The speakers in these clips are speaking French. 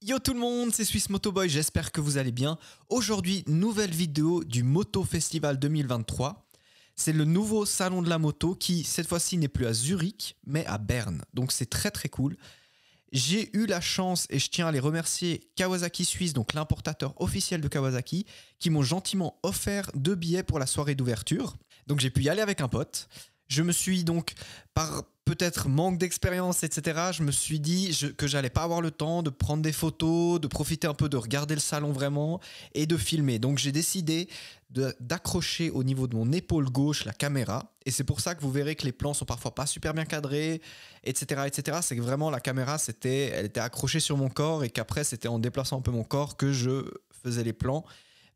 Yo tout le monde, c'est Swiss Motoboy, j'espère que vous allez bien. Aujourd'hui, nouvelle vidéo du Moto Festival 2023. C'est le nouveau salon de la moto qui, cette fois-ci, n'est plus à Zurich, mais à Berne. Donc c'est très très cool. J'ai eu la chance, et je tiens à les remercier, Kawasaki Suisse, donc l'importateur officiel de Kawasaki, qui m'ont gentiment offert 2 billets pour la soirée d'ouverture. Donc j'ai pu y aller avec un pote. Je me suis donc, par peut-être manque d'expérience, etc., je me suis dit que j'allais pas avoir le temps de prendre des photos, de profiter un peu de regarder le salon vraiment et de filmer. Donc j'ai décidé d'accrocher au niveau de mon épaule gauche la caméra. Et c'est pour ça que vous verrez que les plans sont parfois pas super bien cadrés, etc., etc. C'est que vraiment la caméra, elle était accrochée sur mon corps et qu'après, c'était en déplaçant un peu mon corps que je faisais les plans.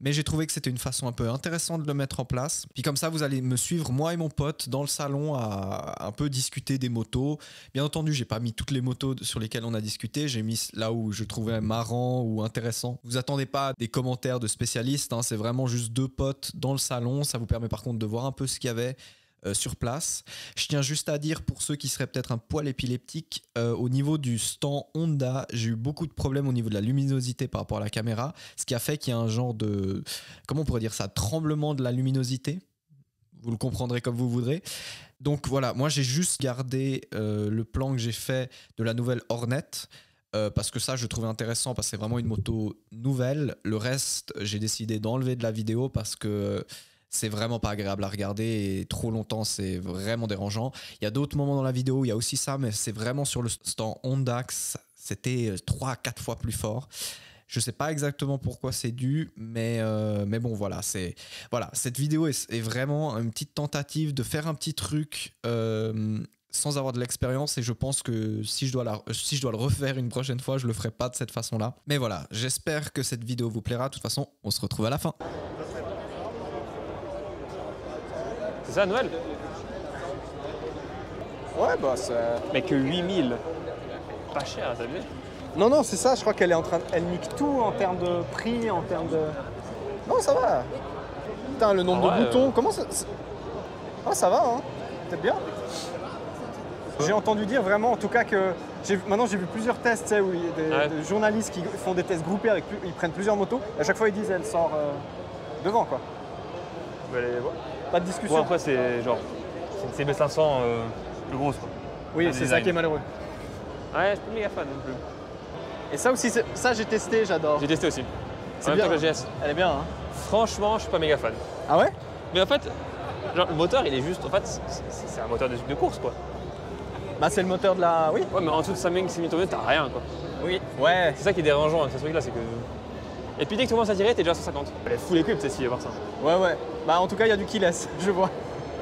Mais j'ai trouvé que c'était une façon un peu intéressante de le mettre en place. Puis comme ça, vous allez me suivre, moi et mon pote, dans le salon à un peu discuter des motos. Bien entendu, j'ai pas mis toutes les motos sur lesquelles on a discuté. J'ai mis là où je trouvais marrant ou intéressant. Vous attendez pas des commentaires de spécialistes, hein, c'est vraiment juste 2 potes dans le salon. Ça vous permet par contre de voir un peu ce qu'il y avait sur place. Je tiens juste à dire pour ceux qui seraient peut-être un poil épileptiques, au niveau du stand Honda, j'ai eu beaucoup de problèmes au niveau de la luminosité par rapport à la caméra, ce qui a fait qu'il y a un genre de, comment on pourrait dire ça, tremblement de la luminosité. Vous le comprendrez comme vous voudrez. Donc voilà, moi j'ai juste gardé le plan que j'ai fait de la nouvelle Hornet. Parce que ça je trouvais intéressant parce que c'est vraiment une moto nouvelle. Le reste j'ai décidé d'enlever de la vidéo parce que c'est vraiment pas agréable à regarder et trop longtemps c'est vraiment dérangeant. Il y a d'autres moments dans la vidéo où il y a aussi ça, mais c'est vraiment sur le stand Honda que c'était 3 à 4 fois plus fort. Je sais pas exactement pourquoi c'est dû, mais bon voilà, cette vidéo est vraiment une petite tentative de faire un petit truc sans avoir de l'expérience, et je pense que si je dois le refaire une prochaine fois, je le ferai pas de cette façon-là. Mais voilà, j'espère que cette vidéo vous plaira. De toute façon, on se retrouve à la fin. C'est ça, Noël? Ouais, bah c'est... Mais que 8000. Pas cher, t'as vu? Non, non, c'est ça, je crois qu'elle est en train... Elle nique tout en termes de prix, en termes de... Non, ça va. Putain, le nombre de boutons, comment ça... Ah, ça va, hein. Peut-être bien. J'ai entendu dire vraiment, en tout cas, que... Maintenant, j'ai vu plusieurs tests, tu sais, où il y a des journalistes qui font des tests groupés, ils prennent plusieurs motos. À chaque fois, ils disent, elle sort devant, quoi. Pas de discussion. Bon, après, c'est genre... C'est une CB500 plus grosse, quoi. Oui, c'est ça qui est malheureux. Ouais, je suis pas méga fan non plus. Et ça aussi, ça j'ai testé, j'adore. J'ai testé aussi. C'est bien, que la GS. Elle est bien, hein. Franchement, je suis pas méga fan. Ah ouais? Mais en fait, genre, le moteur, il est juste... En fait, c'est un moteur de course, quoi. Bah, c'est le moteur de la... Oui. Ouais, mais en dessous de 5000 Nm, t'as rien, quoi. Oui. Ouais. C'est ça qui est dérangeant avec ce truc-là, c'est que... Et puis dès que tu commences à tirer, t'es déjà à 150. Elle est full équipe, c'est si, à voir ça. Ouais, ouais. Bah, en tout cas, il y a du keyless, je vois.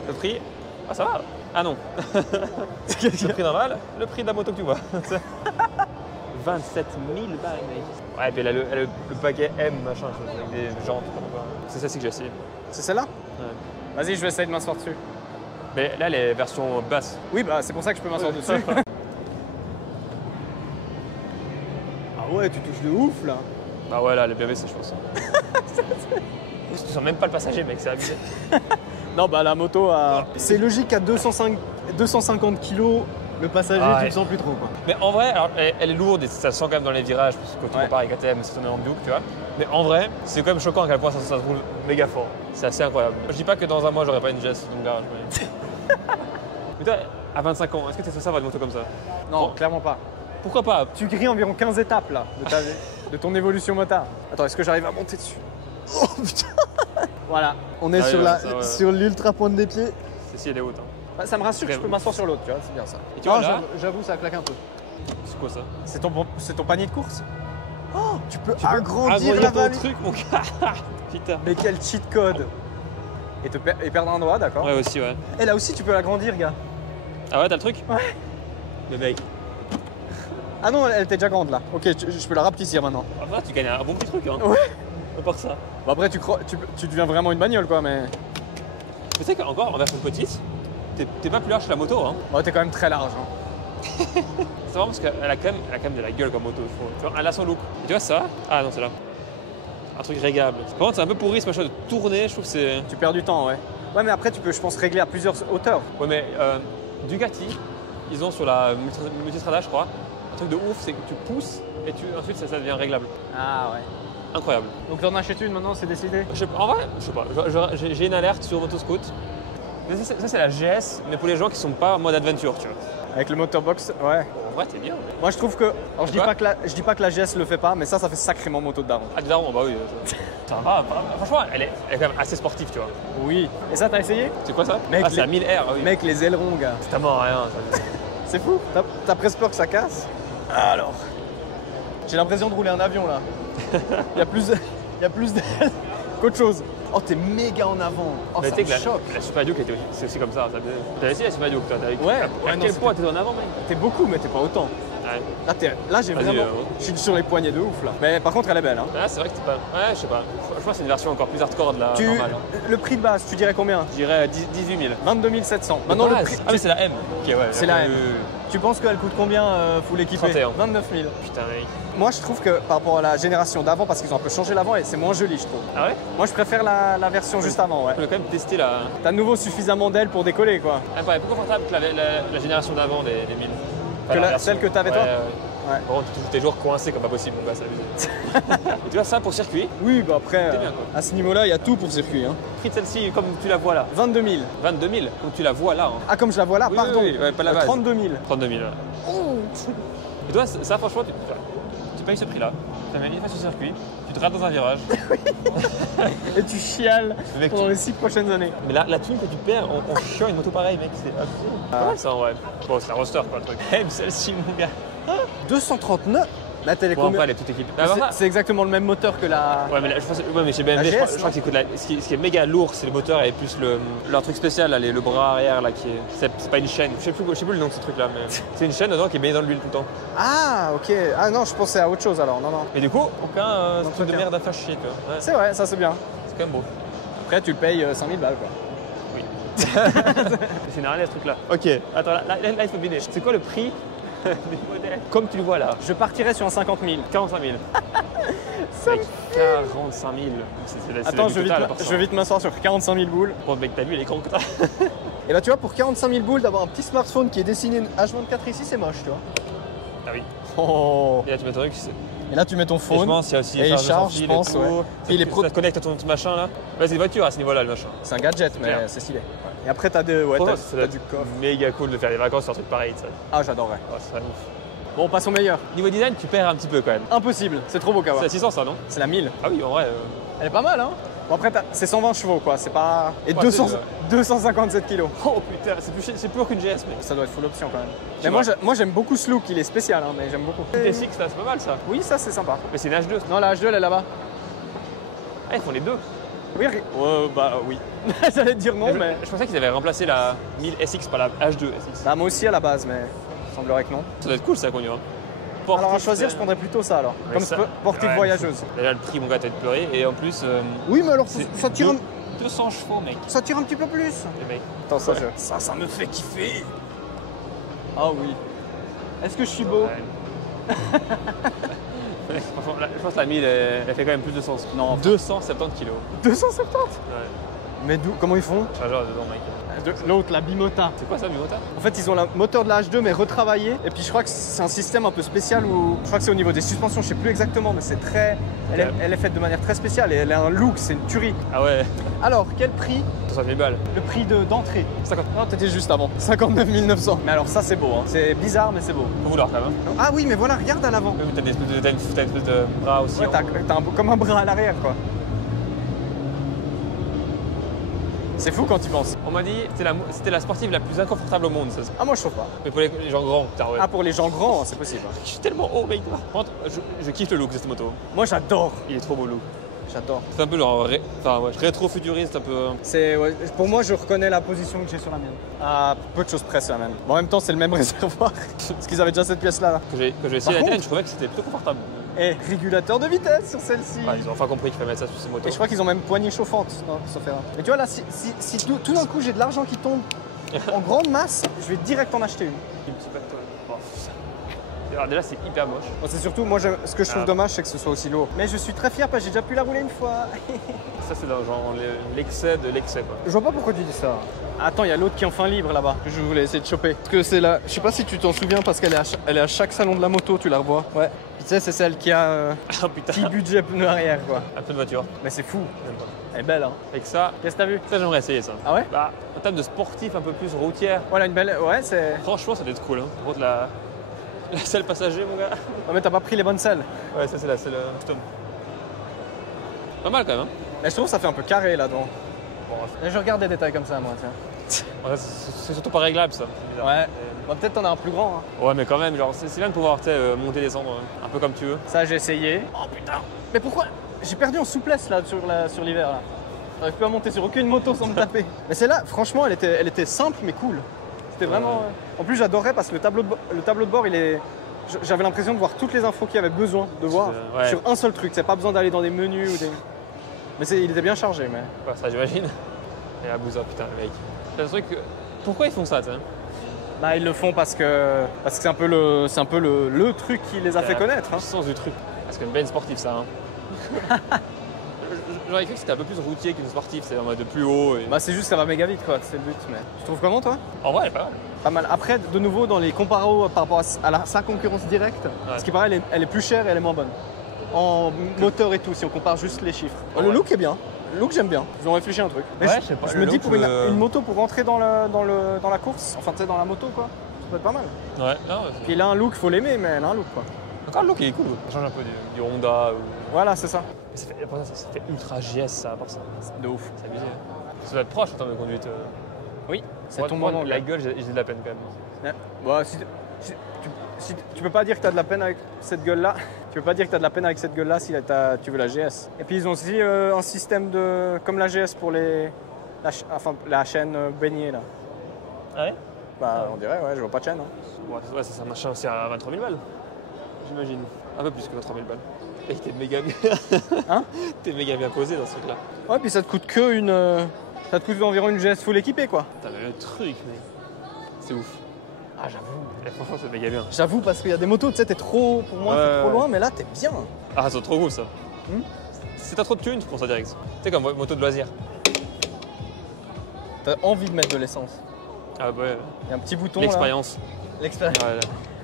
Le prix... Ah, ça va. Ah non. Le prix normal, le prix de la moto que tu vois. 27 000 balles, mec. Ouais, et puis elle a le paquet M, machin, avec des jantes. C'est celle-ci que j'ai essayé. C'est celle-là? Ouais. Vas-y, je vais essayer de m'asseoir dessus. Mais là, elle est version basse. Oui, bah, c'est pour ça que je peux m'asseoir dessus. Ah ouais, tu touches de ouf, là. Bah ouais, là, elle est bien baissée, je pense. Tu sens même pas le passager, mec, c'est abusé. Non, bah, la moto, c'est logique qu'à 250 kg, le passager, tu le sens plus trop, quoi. Mais en vrai, alors, elle est lourde et ça se sent quand même dans les virages, parce que quand tu compares avec ATM, c'est tourné en Duke, tu vois. Mais en vrai, c'est quand même choquant à quel point ça se roule méga fort. C'est assez incroyable. Je dis pas que dans un mois, j'aurai pas une GS dans mon garage, mais... Mais toi, à 25 ans, est-ce que tu sais ça avoir une moto comme ça? Non, clairement pas. Pourquoi pas? Tu grilles environ 15 étapes, là, de ton évolution motard. Attends, est-ce que j'arrive à monter dessus? Oh, putain. Voilà, on est sur l'ultra pointe des pieds. Celle-ci, elle est haute. Hein. Bah, ça me rassure que je peux m'asseoir sur l'autre, tu vois, c'est bien ça. Et tu vois, là, j'avoue, ça claque un peu. c'est quoi ça? C'est ton panier de course? Oh, tu peux agrandir ton truc, mon gars. Putain. Mais quel cheat code. Et perdre un doigt, d'accord. Ouais, aussi, ouais. Et là aussi, tu peux l'agrandir, gars. Ah ouais, t'as le truc? Ouais. Le mec. Ah non, elle était déjà grande, là. Ok, je peux la rapetissir maintenant. Après, tu gagnes un bon petit truc, hein. Ouais. Pas pour ça. Bah après, tu deviens vraiment une bagnole, quoi, mais... Tu sais qu'encore, en version petite, t'es pas plus large que la moto, hein. Bah, t'es quand même très large, hein. C'est marrant parce qu'elle a quand même de la gueule comme moto, je trouve. Tu vois, elle a son look. Et tu vois ça? Ah non, c'est là. Un truc réglable. Par contre, c'est un peu pourri ce machin de tourner, je trouve que c'est... Tu perds du temps, ouais. Ouais, mais après, tu peux, je pense, régler à plusieurs hauteurs. Ouais, mais Ducati, ils ont sur la Multistrada, je crois, truc de ouf, c'est que tu pousses et ensuite ça devient réglable. Ah ouais. Incroyable. Donc t'en achètes une maintenant, c'est décidé? En vrai, je sais pas. J'ai une alerte sur Motoscoot. Ça c'est la GS, mais pour les gens qui sont pas en mode adventure, tu vois. Avec le motorbox, ouais. En vrai, t'es bien. Moi je trouve que. Alors je dis pas que la GS le fait pas, mais ça fait sacrément moto de daron. Ah, daron, bah oui. Ça va, franchement, elle est quand même assez sportive, tu vois. Oui. Et ça, t'as essayé? C'est quoi ça? Mec, c'est à 1000 R, oui. Mec, les ailerons, gars. C'est tellement rien. C'est fou. T'as presque peur que ça casse? Alors. J'ai l'impression de rouler un avion là. Il y a plus d'ailes qu'autre chose. Oh, t'es méga en avant. Oh, mais ça tu me sais que choque. la Super Duke c'est aussi comme ça. T'as essayé la Super Duke, toi? Ouais. À quel point t'es en avant, mec? T'es beaucoup, mais t'es pas autant. Ouais. Là, j'ai Vas-y, vraiment. Je suis sur les poignets de ouf là. Mais par contre, elle est belle. Hein. Ah, c'est vrai que t'es pas. Ouais, je sais pas. Je pense que c'est une version encore plus hardcore de la normale. Le prix de base, tu dirais combien? Je dirais 18 000. 22 700. Maintenant, le prix. Ah, mais c'est la M. Ok, ouais. C'est la M. Tu penses qu'elle coûte combien full équipée? 31. 29 000. Putain, mec. Moi, je trouve que par rapport à la génération d'avant, parce qu'ils ont un peu changé l'avant et c'est moins joli, je trouve. Ah ouais? Moi, je préfère la version juste avant, ouais. Je vais quand même tester la. T'as de nouveau suffisamment d'ailes pour décoller, quoi. Elle paraît plus confortable que la génération d'avant des 1000. Celle que t'avais toi? Ouais. Par contre, t'es toujours coincé comme pas possible, mon gars, c'est abusé. Et tu vois ça pour circuit? Oui, bah après, bien, quoi. à ce niveau-là, il y a tout pour circuit. Hein. Prix de celle-ci, comme tu la vois là. 22 000. 22 000, comme tu la vois là. Hein. Ah, comme je la vois là, Oui, pardon. oui, ouais, pas la base. 32 000. 32 000, ouais. Et toi, ça, franchement, tu payes ce prix-là, tu la mets une fois sur le circuit, tu te rates dans un virage. Et tu chiales Mec, pendant les 6 prochaines années. Mais la thune que tu perds en chiant une moto pareille, mec, c'est abusé. Pas mal ça en vrai. Bon, c'est un roster quoi le truc. Même celle-ci, mon gars. 239. Là, t'es Bon, après, elle est toute équipée. Bah, c'est exactement le même moteur que la. Ouais, mais, mais chez BMW, GS, je crois que ce qui est méga lourd, c'est le moteur et plus leur truc spécial, là, le bras arrière, là, qui est. C'est pas une chaîne. Je sais plus le nom de ce truc là, mais. C'est une chaîne dedans qui est baignée dans l'huile tout le temps. Ah, ok. Ah non, je pensais à autre chose alors. Non, non. Mais du coup, aucun truc de merde à faire chier, tu vois. Ouais. C'est vrai, ça c'est bien. C'est quand même beau. Après, tu le payes 5000 balles, quoi. Oui. C'est narré ce truc là. Ok, attends, là il faut deviner. C'est quoi le prix des modèles comme tu le vois là? Je partirais sur un 50 000. 45 000. Mec, 45 000. Attends, je vais vite m'asseoir sur 45 000 boules. Bon, mec, t'as vu les cons que t'as. Et bah, tu vois, pour 45 000 boules, d'avoir un petit smartphone qui est dessiné H24 ici, c'est moche, tu vois. Ah oui. Oh. Et là, tu mets ton truc. Et là, tu mets ton Et je phone. pense qu'il y a aussi Et il charge, je pense, ouais. Puis il te connecte à ton machin là. Ouais, c'est une voiture à ce niveau-là, le machin. C'est un gadget, mais clair. c'est stylé. Et après, t'as t'as du coffre. Méga cool de faire des vacances sur un truc pareil, ça. Ah, j'adorerais. Oh, ça serait ouf. Bon, passe au meilleur. Niveau design, tu perds un petit peu quand même. Impossible, c'est trop beau qu'à C'est voir. la 600 ça, non? C'est la 1000. Ah oui, en vrai. Elle est pas mal, hein. Bon, après, c'est 120 chevaux, quoi. C'est pas. Et Ouais, 257 kilos. Oh putain, c'est plus lourd qu'une GS, mec. Ça doit être full option quand même. Je Mais sais moi j'aime beaucoup ce look, il est spécial, hein, mais j'aime beaucoup. TSX là, c'est pas mal ça. Oui, ça c'est sympa. Mais c'est une H2. Non, la H2 elle est là-bas. Ah, ils font les deux. Oui, bah oui. J'allais te dire non, mais. Je pensais qu'ils avaient remplacé la 1000 SX par la H2 SX. Bah, moi aussi à la base, mais il semblerait que non. Ça doit être cool ça à conduire. Alors à choisir, je prendrais plutôt ça alors. Ouais, Comme ça- sportive ouais. voyageuse. Déjà le prix, mon gars, t'as de pleurer. Et en plus, Oui, mais alors c'est ça tire, 200 chevaux, mec. ça tire un petit peu plus. Les mecs. Attends, ça, Ouais. ça me fait kiffer. Ah oui. Est-ce que je suis beau? Ouais. Franchement, je pense que la 1000, elle fait quand même plus de sens. Non. 270 kilos. 270. Ouais. Mais d'où? Comment ils font? Chargeur dedans, mec. L'autre, la Bimota. C'est quoi ça, Mimota? En fait, ils ont le moteur de la H2 mais retravaillé. Et puis je crois que c'est un système un peu spécial où je crois que c'est au niveau des suspensions, je sais plus exactement, mais c'est très. Elle est faite de manière très spéciale et elle a un look, c'est une tuerie. Ah ouais, Alors, quel prix? 60 000 balles. Le prix d'entrée? 50. Non, t'étais juste avant. 59 900. Mais alors ça c'est beau, hein. C'est bizarre mais c'est beau. Faut vouloir quand même. Hein. Ah oui, mais voilà, regarde à l'avant. Oui, mais t'as une espèce de bras aussi. Ouais, t'as comme un bras à l'arrière quoi. C'est fou quand tu penses. On m'a dit que c'était la sportive la plus inconfortable au monde, ça. Ah moi je trouve pas. Mais pour les gens grands, putain, ouais. Ah pour les gens grands, c'est possible. Je suis tellement haut, mec. Par contre, je kiffe le look de cette moto. Moi j'adore. Il est trop beau, le look. J'adore. C'est un peu genre rétro-futuriste, un peu. Ouais, pour moi, je reconnais la position que j'ai sur la mienne. Ah, peu de choses près sur la mienne. Bon, en même temps, c'est le même réservoir. Parce qu'ils avaient déjà cette pièce-là. Là. Que j'ai essayé la tienne, je trouvais que c'était plutôt confortable. Et régulateur de vitesse sur celle-ci. Ah, ils ont enfin compris qu'il fallait mettre ça sur ces motos. Et je crois qu'ils ont même poignée chauffante, sauf erreur. Mais tu vois, là, si tout d'un coup j'ai de l'argent qui tombe en grande masse, je vais direct en acheter une. Un petit bateau. Oh, Alors déjà, c'est hyper moche. Bon, c'est surtout, moi, ce que je trouve dommage, c'est que ce soit aussi lourd. Mais je suis très fier parce que j'ai déjà pu la rouler une fois. Ça, c'est dans genre l'excès de l'excès, quoi. Je vois pas pourquoi tu dis ça. Attends, il y a l'autre qui est enfin libre là-bas, que je voulais essayer de choper. Parce que c'est là, je sais pas si tu t'en souviens, parce qu'elle est à chaque salon de la moto, tu la revois. Ouais. Puis tu sais, c'est celle qui a Oh putain. petit budget pneu arrière, quoi. Un peu de voiture. Mais c'est fou. J'aime pas. Elle est belle, hein. Avec ça, Qu'est-ce que t'as vu? ça j'aimerais essayer ça. Ah ouais? Bah, en termes de sportif un peu plus routière, Voilà, une belle. Ouais, c'est. franchement, ça doit être cool. Hein. Par contre, la selle passager, mon gars. Non, mais t'as pas pris les bonnes selles. Ouais, ça c'est la selle Stone. Pas mal quand même. Hein. Mais je trouve que ça fait un peu carré là-dedans. Bon, Et je regarde des détails comme ça, moi, tiens. ouais, c'est surtout pas réglable ça. C'est bizarre. Ouais. Bah, peut-être t'en as un plus grand, hein. Ouais, mais quand même, genre, c'est bien de pouvoir monter, descendre, un peu comme tu veux. Ça, j'ai essayé. Oh putain. Mais pourquoi? J'ai perdu en souplesse là sur l'hiver là. J'arrive plus à monter sur aucune moto sans me taper. Mais celle-là, franchement, elle était simple mais cool. C'était vraiment. En plus, j'adorais parce que le tableau de bord, j'avais l'impression de voir toutes les infos qu'il y avait besoin de voir ouais. sur un seul truc. C'est pas besoin d'aller dans des menus ou des. Mais il était bien chargé, mais. Ouais, ça j'imagine. Et la bousa, putain, le mec. C'est un truc. Pourquoi ils font ça, tu sais? Bah, ils le font parce que c'est un peu le truc qui les a fait connaître. Le sens du truc. Parce qu'une benne sportive, ça. Hein. J'aurais cru que c'était un peu plus routier qu'une sportive, c'est en mode de plus haut. Et... Bah, c'est juste que ça va méga vite, quoi. C'est le but. Mais tu trouves comment, toi? En vrai, elle est pas mal. Pas mal. Après, de nouveau, dans les comparos par rapport à sa concurrence directe, ce qui paraît, elle est plus chère et elle est moins bonne. En moteur et tout, si on compare juste les chiffres. Ouais. Le look est bien. Le look, j'aime bien. Ils ont réfléchi à un truc. Mais Ouais, je sais pas, je le me dis look, pour une moto pour rentrer dans la course, enfin, tu sais, dans la moto, quoi, ça peut être pas mal. Ouais, non, Puis il a un look, faut l'aimer, mais elle a un look, quoi. encore le look il est cool. Ça change un peu du Honda. Ou... Voilà, c'est ça. Mais ça fait ultra GS, ça, à part ça. De ouf. C'est abusé. Ça doit être proche en termes de conduite. Oui, c'est Moi, ton moi, moment. la gueule, j'ai de la peine quand même. Ouais. Bah, si tu peux pas dire que tu as de la peine avec cette gueule-là, tu peux pas dire que tu as de la peine avec cette gueule-là si tu veux la GS. Et puis ils ont aussi un système comme la GS pour la chaîne baignée là. Ah ouais? Bah on dirait, ouais, je vois pas de chaîne. Hein. Ouais, c'est un machin aussi à 23 000 balles. J'imagine. Un peu plus que 23 000 balles. Et t'es méga bien. Hein? T'es méga bien posé dans ce truc-là. Ouais, puis ça te coûte ça te coûte environ une GS full équipée, quoi. T'as le truc, mais c'est ouf. Ah, j'avoue. Et franchement, c'est méga bien. J'avoue, parce qu'il y a des motos, tu sais, pour moi, t'es trop loin, mais là, t'es bien. Ah, c'est trop cool ça. Hmm? Si t'as trop de thunes, tu prends ça direct. Tu sais, comme moto de loisir. T'as envie de mettre de l'essence. Ah ouais. Il y a un petit bouton là. L'expérience. L'expérience. Ouais,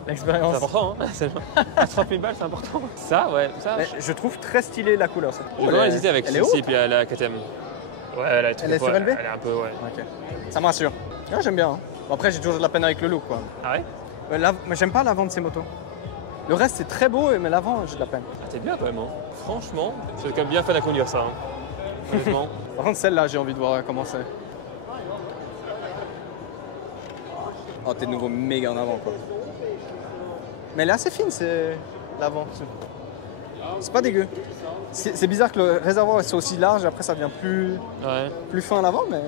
L'expérience. c'est important, hein. À 30 000 balles, c'est important. Ça, ouais. Ça, Mais je trouve très stylé la couleur, ça. j'ai vraiment hésité avec elle est celle-ci et haute. puis la KTM. Ouais, elle est surélevée? Elle est un peu, ouais. Ok. Ça me rassure. Ouais, j'aime bien. Hein. Bon, après, j'ai toujours de la peine avec le look, quoi. Ah ouais? Mais j'aime pas l'avant de ces motos. Le reste, c'est très beau, mais l'avant, j'ai de la peine. Ah, t'es bien quand même, hein. Franchement, c'est quand même bien fun à conduire ça, hein. Honnêtement. Par contre, celle-là, j'ai envie de voir comment c'est. Oh, t'es de nouveau méga en avant, quoi. Mais elle est assez fine, c'est l'avant. C'est pas dégueu. C'est bizarre que le réservoir soit aussi large, et après ça devient plus fin à l'avant, mais...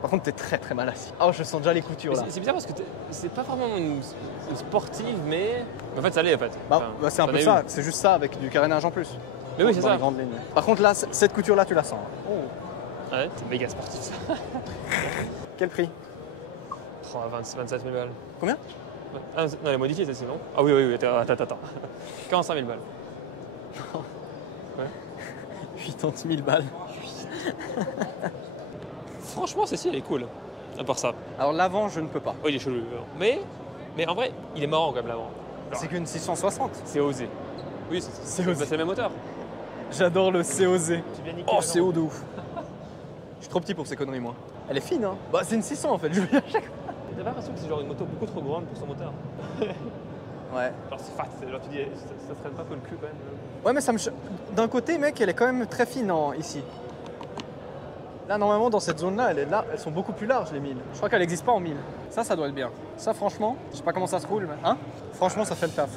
Par contre, t'es très très mal assis. Oh, je sens déjà les coutures, là. C'est bizarre parce que c'est pas vraiment une sportive, mais en fait, ça l'est, en fait. Bah, c'est un peu ça, c'est juste ça, avec du carénage en plus. Mais oui, c'est dans ça. les grandes lignes. Par contre, là, cette couture-là, tu la sens. Oh. Ouais, c'est méga sportif, ça. Quel prix? 27 000 balles. Combien? Ah, non, elle est modifiée, celle-ci, non? Ah oui, attends. 45 000 balles. Ouais. 80 000 balles. Franchement, celle-ci, elle est cool. À part ça. Alors l'avant, je ne peux pas. Oui, il est chelou. Mais en vrai, il est marrant quand même, l'avant. C'est qu'une 660. C'est osé. Oui, c'est osé. le même moteur. J'adore le COZ. Oh, c'est CO de ouf. Je suis trop petit pour ces conneries, moi. Elle est fine, hein. Bah, c'est une 600 en fait, je veux dire à chaque fois. T'as pas l'impression que c'est genre une moto beaucoup trop grande pour son moteur? Ouais. Genre c'est fat, genre tu dis, ça se traîne pas peu le cul quand même. Ouais, mais ça me. D'un côté, mec, elle est quand même très fine ici. Là, normalement, dans cette zone-là, elles sont beaucoup plus larges, les 1000. Je crois qu'elle n'existe pas en 1000. Ça doit être bien. Ça, franchement, je sais pas comment ça se roule, mais. Hein? Franchement, ça fait le taf.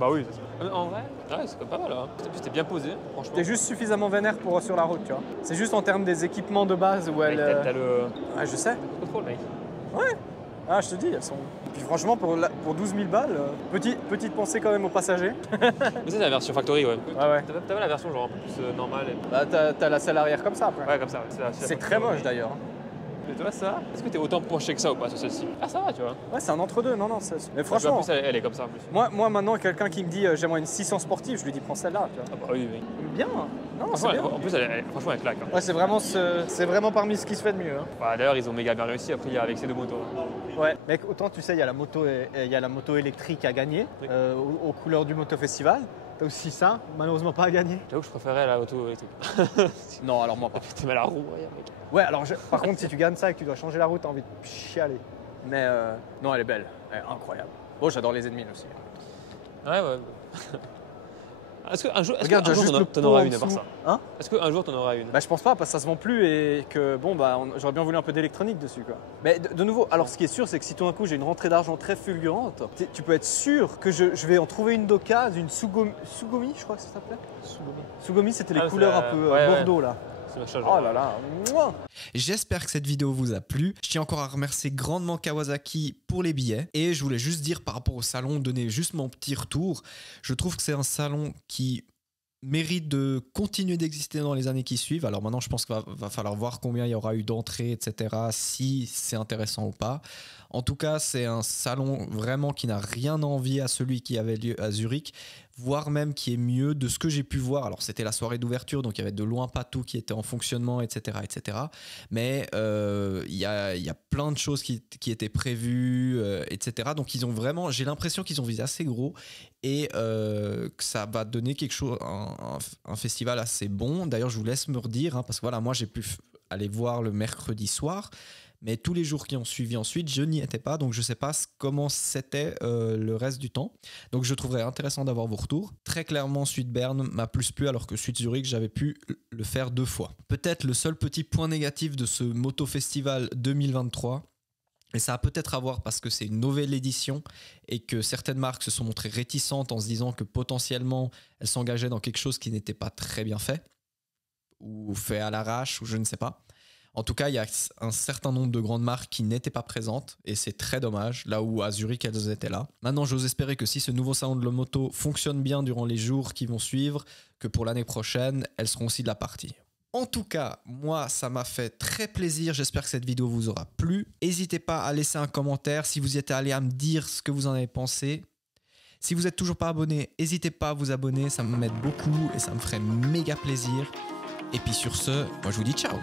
Bah oui, en vrai, ouais, c'est pas mal là. En plus, t'es bien posé, franchement. T'es juste suffisamment vénère pour sur la route, tu vois. C'est juste en termes des équipements de base où elle. T'as le. Ouais, je sais. Contrôle, mec. Ouais. Ah, je te dis, elles sont. Puis franchement, pour 12 000 balles, petite pensée quand même aux passagers. Mais ça, c'est la version factory, ouais. Ouais. T'as la version genre un peu plus normale. Bah, t'as la selle arrière comme ça après. Ouais, comme ça. Ouais. C'est très moche d'ailleurs. Mais toi, ça, est-ce que t'es autant penché que ça ou pas sur celle-ci? Ah, ça va, tu vois. Ouais, c'est un entre-deux, non, mais En franchement, plus, elle est comme ça en plus. moi maintenant, quelqu'un qui me dit j'aimerais une 600 sportive, je lui dis prends celle-là, tu vois. Ah bah oui, oui. Bien, non, c'est Franchement, bien. en plus, franchement, elle claque. Hein. Ouais, c'est vraiment parmi ce qui se fait de mieux. Hein. Bah, d'ailleurs, ils ont méga bien réussi après avec ces deux motos. Ouais, mec, autant tu sais, il y a la moto électrique à gagner Oui. aux couleurs du Moto Festival. T'as aussi ça, malheureusement pas à gagner. J'avoue que je préférais la moto électrique. Non, alors moi pas. T'es mal à la roue, regarde, mec. Ouais, alors par contre, si tu gagnes ça et que tu dois changer la route, t'as envie de chialer. Mais non, elle est belle, elle est incroyable. Bon, j'adore les ennemis aussi. Ouais. Est-ce qu'un jour, Regarde, un jour juste le t'en pot auras en une à part dessous. ça? Hein? Est-ce qu'un jour t'en auras une? Bah je pense pas parce que ça se vend plus et que bon bah j'aurais bien voulu un peu d'électronique dessus quoi. Mais de nouveau, alors ce qui est sûr c'est que si tout d'un coup j'ai une rentrée d'argent très fulgurante, tu peux être sûr que je vais en trouver une d'occasion, une Sugomi je crois que ça s'appelait. Sugomi c'était les Ah, couleurs c'est un peu ouais, bordeaux là. C'est machin, Oh là là, mouah. J'espère que cette vidéo vous a plu. Je tiens encore à remercier grandement Kawasaki pour les billets. Et je voulais juste dire par rapport au salon, donner juste mon petit retour. Je trouve que c'est un salon qui mérite de continuer d'exister dans les années qui suivent. Alors maintenant, je pense qu'il va falloir voir combien il y aura eu d'entrées, etc., si c'est intéressant ou pas. En tout cas, c'est un salon vraiment qui n'a rien à envier à celui qui avait lieu à Zurich, voire même qui est mieux de ce que j'ai pu voir. Alors, c'était la soirée d'ouverture, donc il y avait de loin pas tout qui était en fonctionnement, etc., etc. Mais il y a plein de choses qui étaient prévues, etc. Donc, ils ont vraiment, j'ai l'impression qu'ils ont visé assez gros et que ça va donner quelque chose, un festival assez bon. D'ailleurs, je vous laisse me redire, hein, parce que voilà, moi, j'ai pu aller voir le mercredi soir. Mais tous les jours qui ont suivi ensuite, je n'y étais pas, donc je ne sais pas comment c'était le reste du temps. Donc je trouverais intéressant d'avoir vos retours. Très clairement, Suite Berne m'a plus plu, alors que Suite Zurich, j'avais pu le faire 2 fois. Peut-être le seul petit point négatif de ce Moto Festival 2023, et ça a peut-être à voir parce que c'est une nouvelle édition et que certaines marques se sont montrées réticentes en se disant que potentiellement elles s'engageaient dans quelque chose qui n'était pas très bien fait, ou fait à l'arrache, ou je ne sais pas. En tout cas, il y a un certain nombre de grandes marques qui n'étaient pas présentes et c'est très dommage, là où à Zurich, elles étaient là. Maintenant, j'ose espérer que si ce nouveau salon de la moto fonctionne bien durant les jours qui vont suivre, que pour l'année prochaine, elles seront aussi de la partie. En tout cas, moi, ça m'a fait très plaisir. J'espère que cette vidéo vous aura plu. N'hésitez pas à laisser un commentaire si vous y êtes allé, à me dire ce que vous en avez pensé. Si vous n'êtes toujours pas abonné, n'hésitez pas à vous abonner, ça m'aide beaucoup et ça me ferait méga plaisir. Et puis sur ce, moi je vous dis ciao.